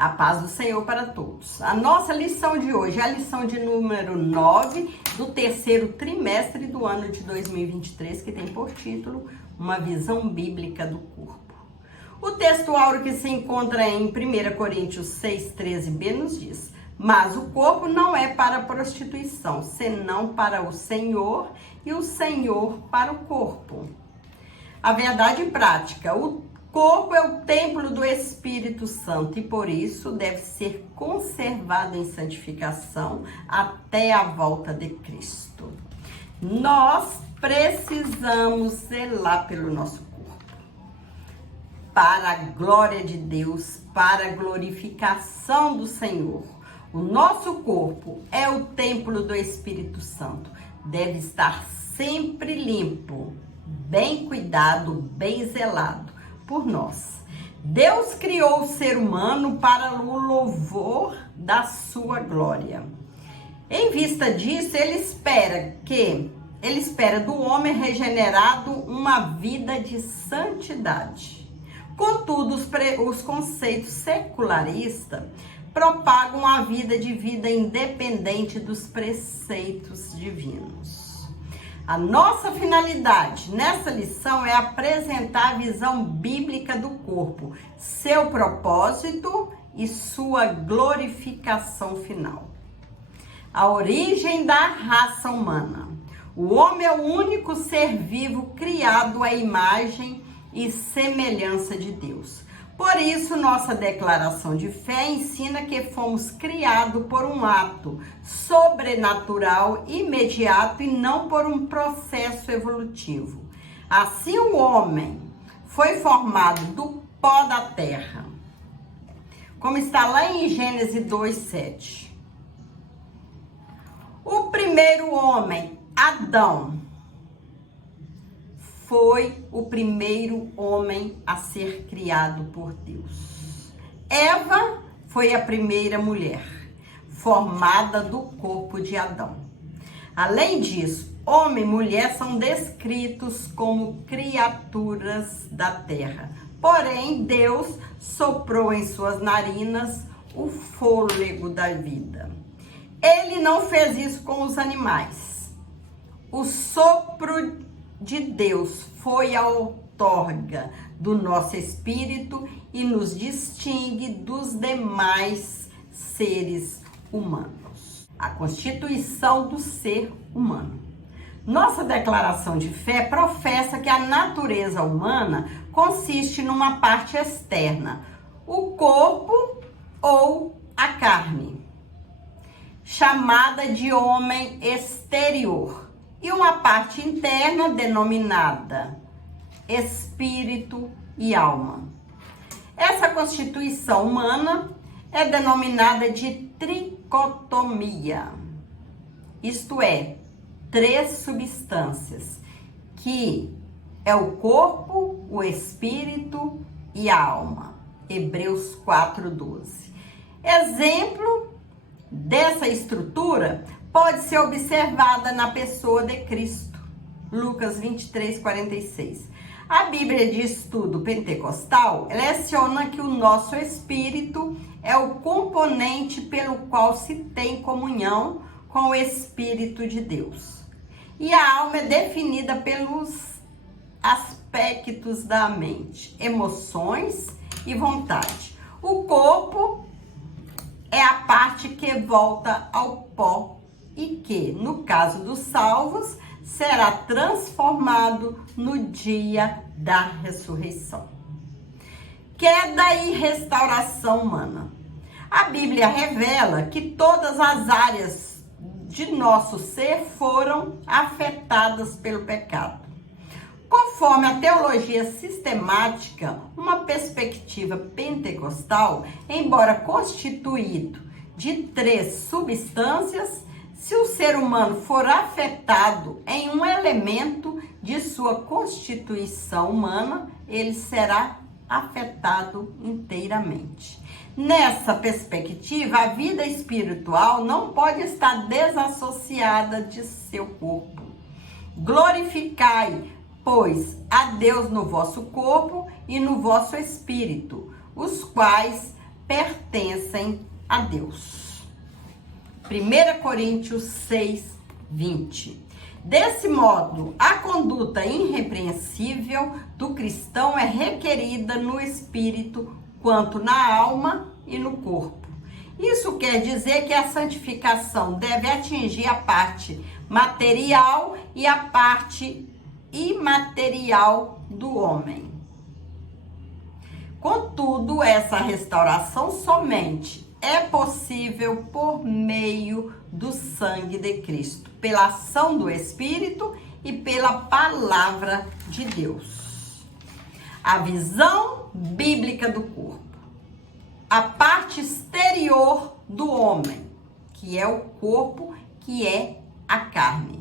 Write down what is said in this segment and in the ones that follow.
A paz do Senhor para todos. A nossa lição de hoje é a lição de número 9 do terceiro trimestre do ano de 2023, que tem por título Uma Visão Bíblica do Corpo. O texto áureo que se encontra em 1 Coríntios 6,13b nos diz: mas o corpo não é para a prostituição, senão para o Senhor, e o Senhor para o corpo. A verdade prática: o corpo é o templo do Espírito Santo e por isso deve ser conservado em santificação até a volta de Cristo. Nós precisamos zelar pelo nosso corpo, para a glória de Deus, para a glorificação do Senhor. O nosso corpo é o templo do Espírito Santo, deve estar sempre limpo, bem cuidado, bem zelado por nós. Deus criou o ser humano para o louvor da sua glória. Em vista disso, ele espera do homem regenerado uma vida de santidade. Contudo, os conceitos secularistas propagam a vida independente dos preceitos divinos. A nossa finalidade nessa lição é apresentar a visão bíblica do corpo, seu propósito e sua glorificação final. A origem da raça humana. O homem é o único ser vivo criado à imagem e semelhança de Deus. Por isso, nossa declaração de fé ensina que fomos criados por um ato sobrenatural, imediato e não por um processo evolutivo. Assim, o homem foi formado do pó da terra, como está lá em Gênesis 2:7. O primeiro homem, Adão, foi o primeiro homem a ser criado por Deus. Eva foi a primeira mulher formada do corpo de Adão. Além disso, homem e mulher são descritos como criaturas da terra. Porém, Deus soprou em suas narinas o fôlego da vida. Ele não fez isso com os animais. O sopro de Deus foi a outorga do nosso espírito e nos distingue dos demais seres humanos. A constituição do ser humano. Nossa declaração de fé professa que a natureza humana consiste numa parte externa, o corpo ou a carne, chamada de homem exterior, e uma parte interna denominada espírito e alma. Essa constituição humana é denominada de tricotomia, isto é, 3 substâncias, que é o corpo, o espírito e a alma. Hebreus 4:12. Exemplo dessa estrutura pode ser observada na pessoa de Cristo. Lucas 23:46. A Bíblia de Estudo Pentecostal leciona que o nosso espírito é o componente pelo qual se tem comunhão com o Espírito de Deus. E a alma é definida pelos aspectos da mente, emoções e vontade. O corpo é a parte que volta ao pó e que, no caso dos salvos, será transformado no dia da ressurreição. Queda e restauração humana. A Bíblia revela que todas as áreas de nosso ser foram afetadas pelo pecado. Conforme a teologia sistemática, uma perspectiva pentecostal, embora constituído de 3 substâncias, se o ser humano for afetado em um elemento de sua constituição humana, ele será afetado inteiramente. Nessa perspectiva, a vida espiritual não pode estar desassociada de seu corpo. Glorificai, pois, a Deus no vosso corpo e no vosso espírito, os quais pertencem a Deus. 1 Coríntios 6, 20. Desse modo, a conduta irrepreensível do cristão é requerida no espírito, quanto na alma e no corpo. Isso quer dizer que a santificação deve atingir a parte material e a parte imaterial do homem. Contudo, essa restauração somente é possível por meio do sangue de Cristo, pela ação do Espírito e pela palavra de Deus. A visão bíblica do corpo. A parte exterior do homem, que é o corpo, que é a carne.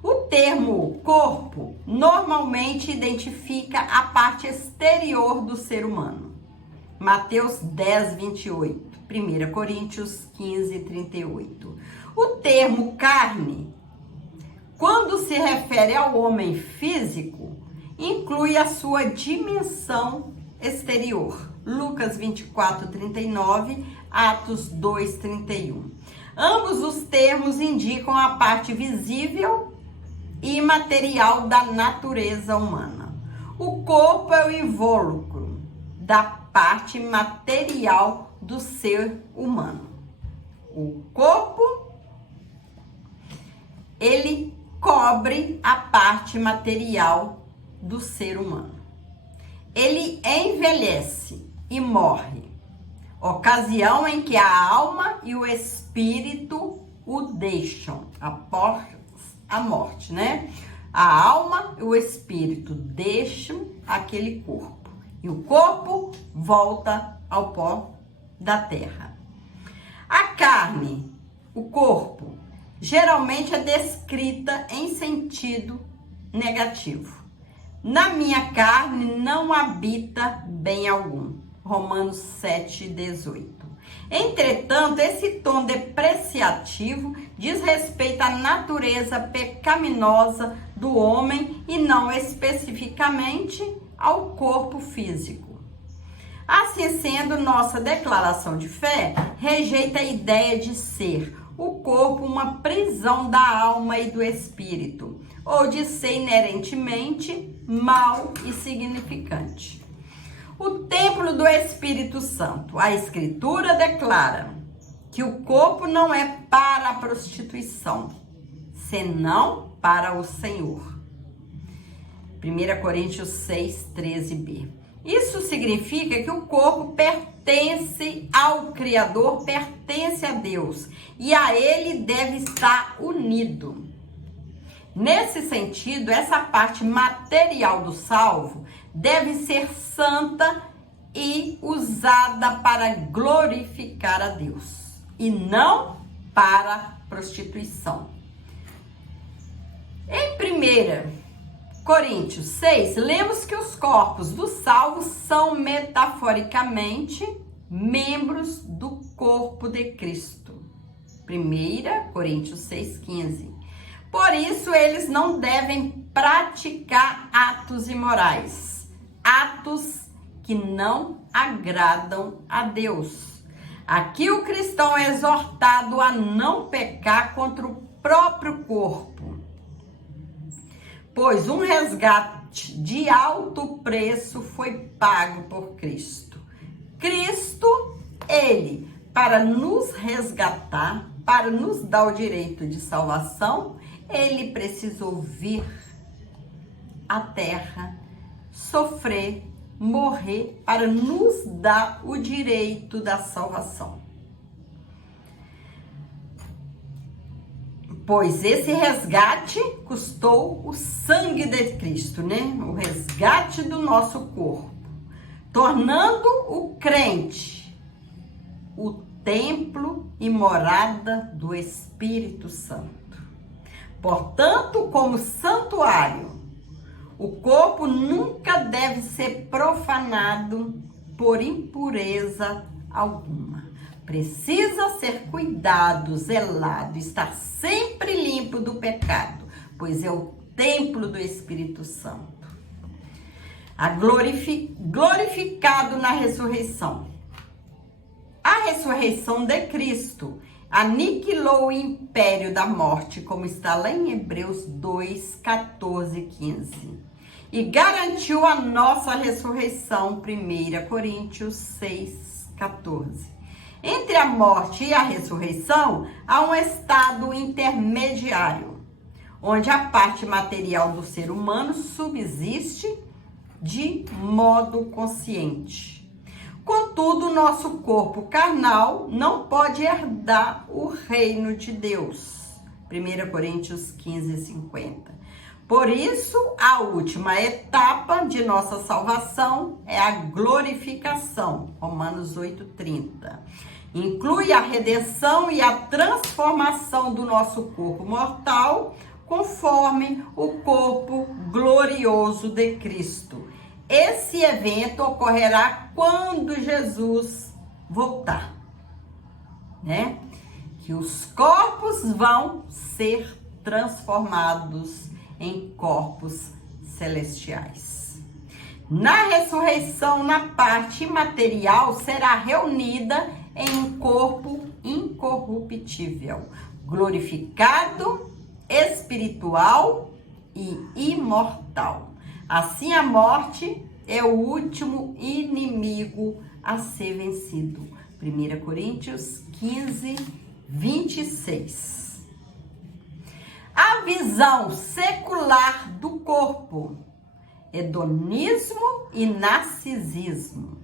O termo corpo normalmente identifica a parte exterior do ser humano. Mateus 10, 28. 1 Coríntios 15, 38. O termo carne, quando se refere ao homem físico, inclui a sua dimensão exterior. Lucas 24, 39, Atos 2, 31. Ambos os termos indicam a parte visível e material da natureza humana. O corpo é o invólucro da parte material do ser humano. O corpo, ele cobre a parte material do ser humano. Ele envelhece e morre, ocasião em que a alma e o espírito o deixam após a morte, né? A alma e o espírito deixam aquele corpo e o corpo volta ao pó da terra. A carne, o corpo, geralmente é descrita em sentido negativo. Na minha carne não habita bem algum. Romanos 7, 18. Entretanto, esse tom depreciativo diz respeito à natureza pecaminosa do homem e não especificamente ao corpo físico. Assim sendo, nossa declaração de fé rejeita a ideia de ser o corpo uma prisão da alma e do espírito, ou de ser inerentemente mal e significante. O templo do Espírito Santo. A Escritura declara que o corpo não é para a prostituição, senão para o Senhor. 1 Coríntios 6, 13b. Isso significa que o corpo pertence ao Criador, pertence a Deus, e a Ele deve estar unido. Nesse sentido, essa parte material do salvo deve ser santa e usada para glorificar a Deus, e não para prostituição. Em 1 Coríntios 6, lemos que os corpos dos salvos são metaforicamente membros do corpo de Cristo. 1 Coríntios 6, 15. Por isso, eles não devem praticar atos imorais, atos que não agradam a Deus. Aqui o cristão é exortado a não pecar contra o próprio corpo, pois um resgate de alto preço foi pago por Cristo. Cristo, ele, para nos resgatar, para nos dar o direito de salvação, ele precisou vir à terra, sofrer, morrer para nos dar o direito da salvação. Pois esse resgate custou o sangue de Cristo, né? O resgate do nosso corpo, tornando o crente o templo e morada do Espírito Santo. Portanto, como santuário, o corpo nunca deve ser profanado por impureza alguma. Precisa ser cuidado, zelado, estar sempre limpo do pecado, pois é o templo do Espírito Santo. Glorificado na ressurreição. ressurreição de Cristo aniquilou o império da morte, como está lá em Hebreus 2, 14 e 15. E garantiu a nossa ressurreição, 1 Coríntios 6, 14. Entre a morte e a ressurreição, há um estado intermediário, onde a parte material do ser humano subsiste de modo consciente. Contudo, nosso corpo carnal não pode herdar o reino de Deus. 1 Coríntios 15, 50. Por isso, a última etapa de nossa salvação é a glorificação. Romanos 8, 30. Inclui a redenção e a transformação do nosso corpo mortal conforme o corpo glorioso de Cristo. Esse evento ocorrerá quando Jesus voltar, né? Que os corpos vão ser transformados em corpos celestiais. Na ressurreição, na parte imaterial, será reunida em um corpo incorruptível, glorificado, espiritual e imortal. Assim, a morte é o último inimigo a ser vencido. 1 Coríntios 15, 26. A visão secular do corpo, hedonismo e narcisismo.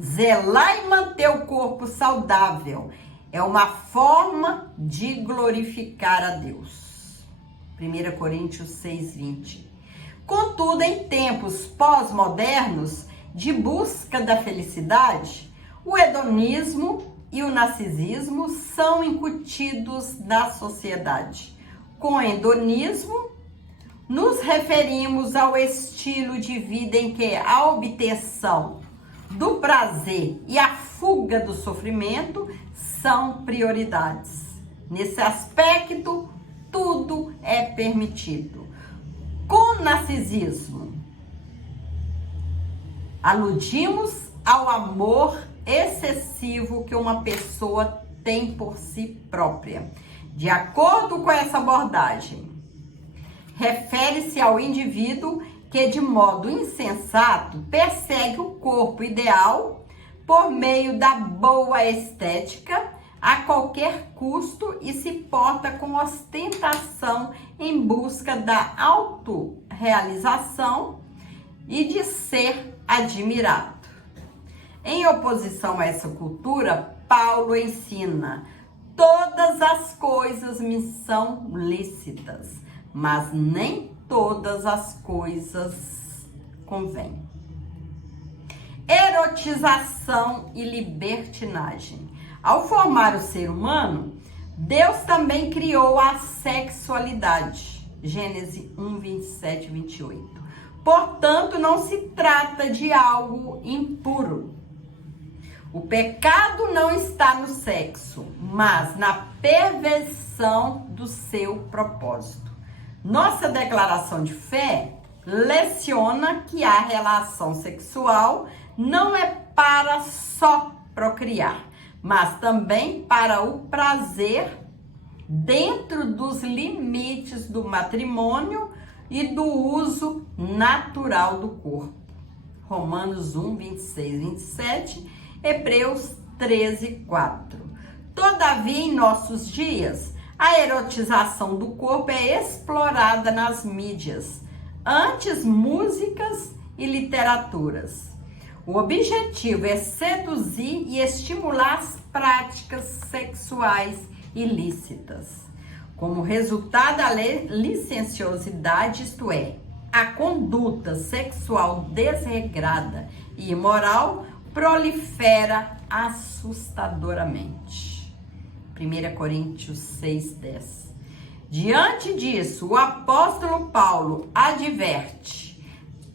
Zelar e manter o corpo saudável é uma forma de glorificar a Deus. 1 Coríntios 6, 20. Contudo, em tempos pós-modernos de busca da felicidade, o hedonismo e o narcisismo são incutidos na sociedade. Com hedonismo, nos referimos ao estilo de vida em que a obtenção do prazer e a fuga do sofrimento são prioridades. Nesse aspecto, tudo é permitido. Com narcisismo, aludimos ao amor excessivo que uma pessoa tem por si própria. De acordo com essa abordagem, refere-se ao indivíduo que, de modo insensato, persegue o corpo ideal por meio da boa estética a qualquer custo e se porta com ostentação em busca da autorrealização e de ser admirado. Em oposição a essa cultura, Paulo ensina: todas as coisas me são lícitas, mas nem todas as coisas convêm. Erotização e libertinagem. Ao formar o ser humano, Deus também criou a sexualidade. Gênesis 1, 27 e 28. Portanto, não se trata de algo impuro. O pecado não está no sexo, mas na perversão do seu propósito. Nossa declaração de fé leciona que a relação sexual não é para só procriar, mas também para o prazer dentro dos limites do matrimônio e do uso natural do corpo. Romanos 1, 26 e 27, Hebreus 13, 4. Todavia, em nossos dias, a erotização do corpo é explorada nas mídias, antes músicas e literaturas. O objetivo é seduzir e estimular as práticas sexuais ilícitas. Como resultado da licenciosidade, isto é, a conduta sexual desregrada e imoral prolifera assustadoramente. 1 Coríntios 6, 10. Diante disso, o apóstolo Paulo adverte: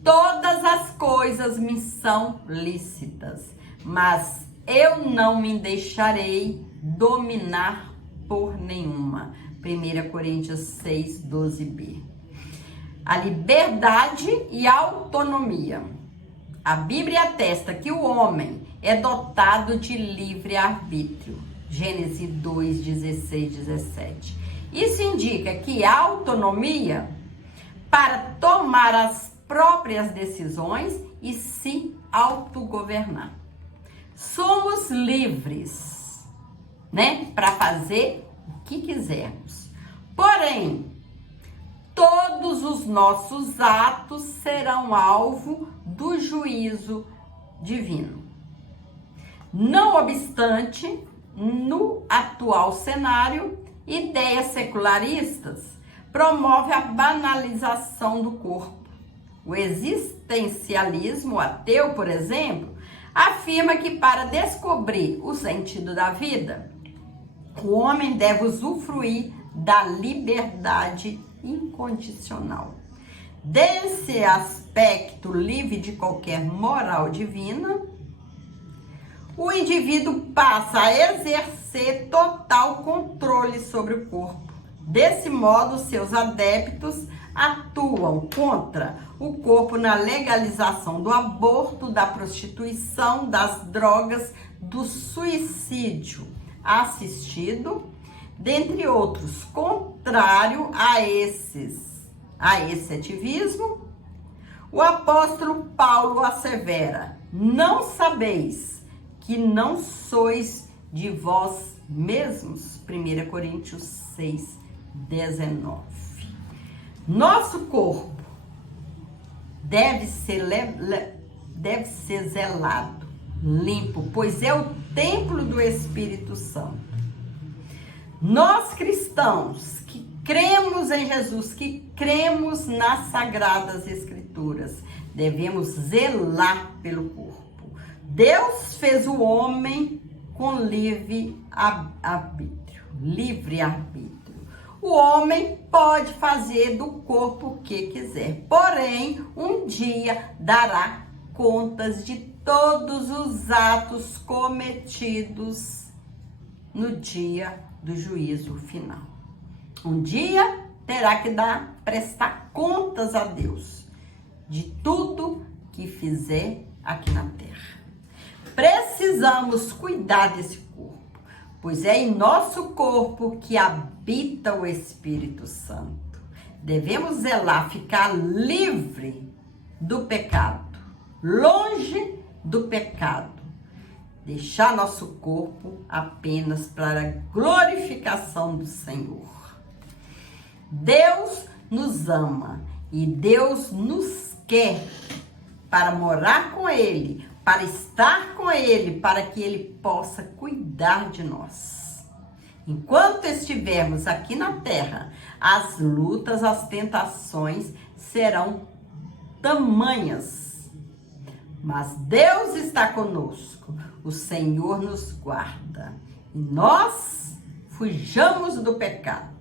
todas as coisas me são lícitas, mas eu não me deixarei dominar por nenhuma. 1 Coríntios 6, 12b. A liberdade e a autonomia. A Bíblia atesta que o homem é dotado de livre-arbítrio. Gênesis 2, 16, 17. Isso indica que há autonomia para tomar as próprias decisões e se autogovernar. Somos livres, né, para fazer o que quisermos. Porém, todos os nossos atos serão alvo do juízo divino. Não obstante, no atual cenário, ideias secularistas promovem a banalização do corpo. O existencialismo ateu, por exemplo, afirma que para descobrir o sentido da vida, o homem deve usufruir da liberdade incondicional. Desse aspecto livre de qualquer moral divina, o indivíduo passa a exercer total controle sobre o corpo. Desse modo, seus adeptos atuam contra o corpo na legalização do aborto, da prostituição, das drogas, do suicídio assistido, dentre outros. Contrário a esse ativismo, o apóstolo Paulo assevera: não sabeis que não sois de vós mesmos. 1 Coríntios 6, 19. Nosso corpo deve ser zelado, limpo, pois é o templo do Espírito Santo. Nós cristãos que cremos em Jesus, que cremos nas Sagradas Escrituras, devemos zelar pelo corpo. Deus fez o homem com livre-arbítrio. O homem pode fazer do corpo o que quiser, porém, um dia dará contas de todos os atos cometidos no dia do juízo final. Um dia terá que prestar contas a Deus de tudo que fizer aqui na terra. Precisamos cuidar desse corpo, pois é em nosso corpo que habita o Espírito Santo. Devemos zelar, ficar livre do pecado, longe do pecado. Deixar nosso corpo apenas para a glorificação do Senhor. Deus nos ama e Deus nos quer para morar com Ele, para estar com Ele, para que Ele possa cuidar de nós. Enquanto estivermos aqui na terra, as lutas, as tentações serão tamanhas. Mas Deus está conosco, o Senhor nos guarda. E nós fujamos do pecado.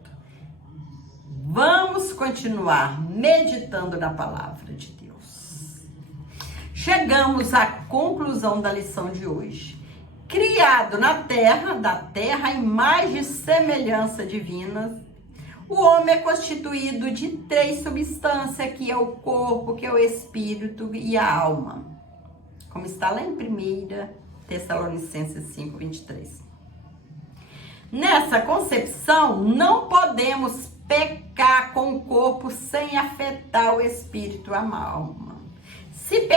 Vamos continuar meditando na palavra de Deus. Chegamos à conclusão da lição de hoje. Criado na terra, da terra, imagem e semelhança divina, o homem é constituído de 3 substâncias, que é o corpo, que é o espírito e a alma. Como está lá em 1 Tessalonicenses 5, 23. Nessa concepção, não podemos pecar com o corpo sem afetar o espírito e a alma. Se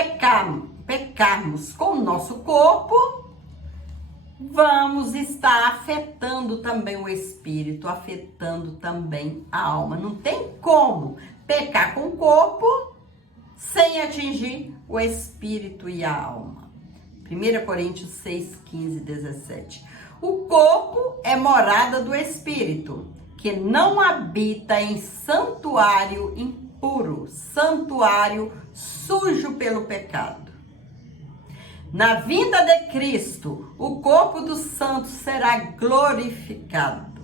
pecarmos com o nosso corpo, vamos estar afetando também o espírito, afetando também a alma. Não tem como pecar com o corpo sem atingir o espírito e a alma. 1 Coríntios 6, 15, 17. O corpo é morada do espírito, que não habita em santuário impuro, santuário sujo pelo pecado. Na vinda de Cristo, o corpo dos santos será glorificado.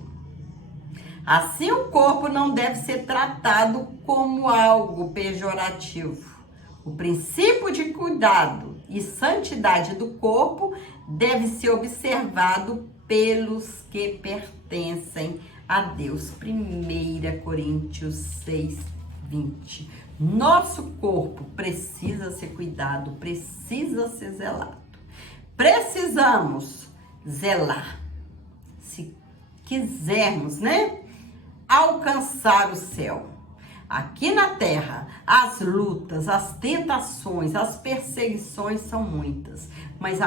Assim, o corpo não deve ser tratado como algo pejorativo. O princípio de cuidado e santidade do corpo deve ser observado pelos que pertencem a Deus. 1 Coríntios 6, 20. Nosso corpo precisa ser cuidado, precisa ser zelado. precisamos zelar. Se quisermos, né, alcançar o céu. Aqui na terra, as lutas, as tentações, as perseguições são muitas, mas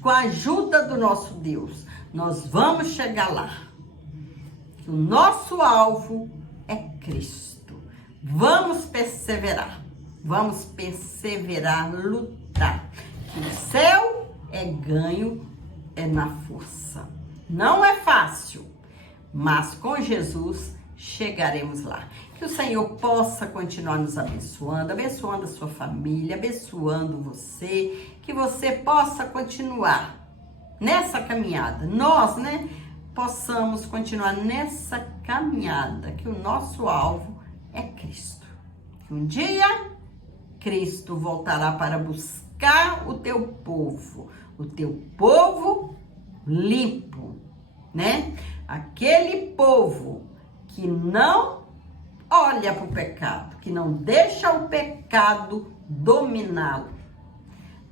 com a ajuda do nosso Deus, nós vamos chegar lá. O nosso alvo é Cristo. Vamos perseverar, lutar. Que o céu é ganho, é na força. Não é fácil, mas com Jesus chegaremos lá. Que o Senhor possa continuar nos abençoando, abençoando a sua família, abençoando você, que você possa continuar nessa caminhada. Nós, né, possamos continuar nessa caminhada, que o nosso alvo é Cristo. Que um dia Cristo voltará para buscar o teu povo limpo, né? Aquele povo que não olha para o pecado, que não deixa o pecado dominá-lo,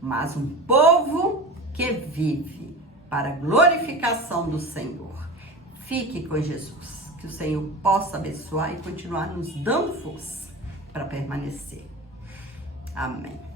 mas um povo que vive para a glorificação do Senhor. Fique com Jesus, que o Senhor possa abençoar e continuar nos dando força para permanecer. Amém.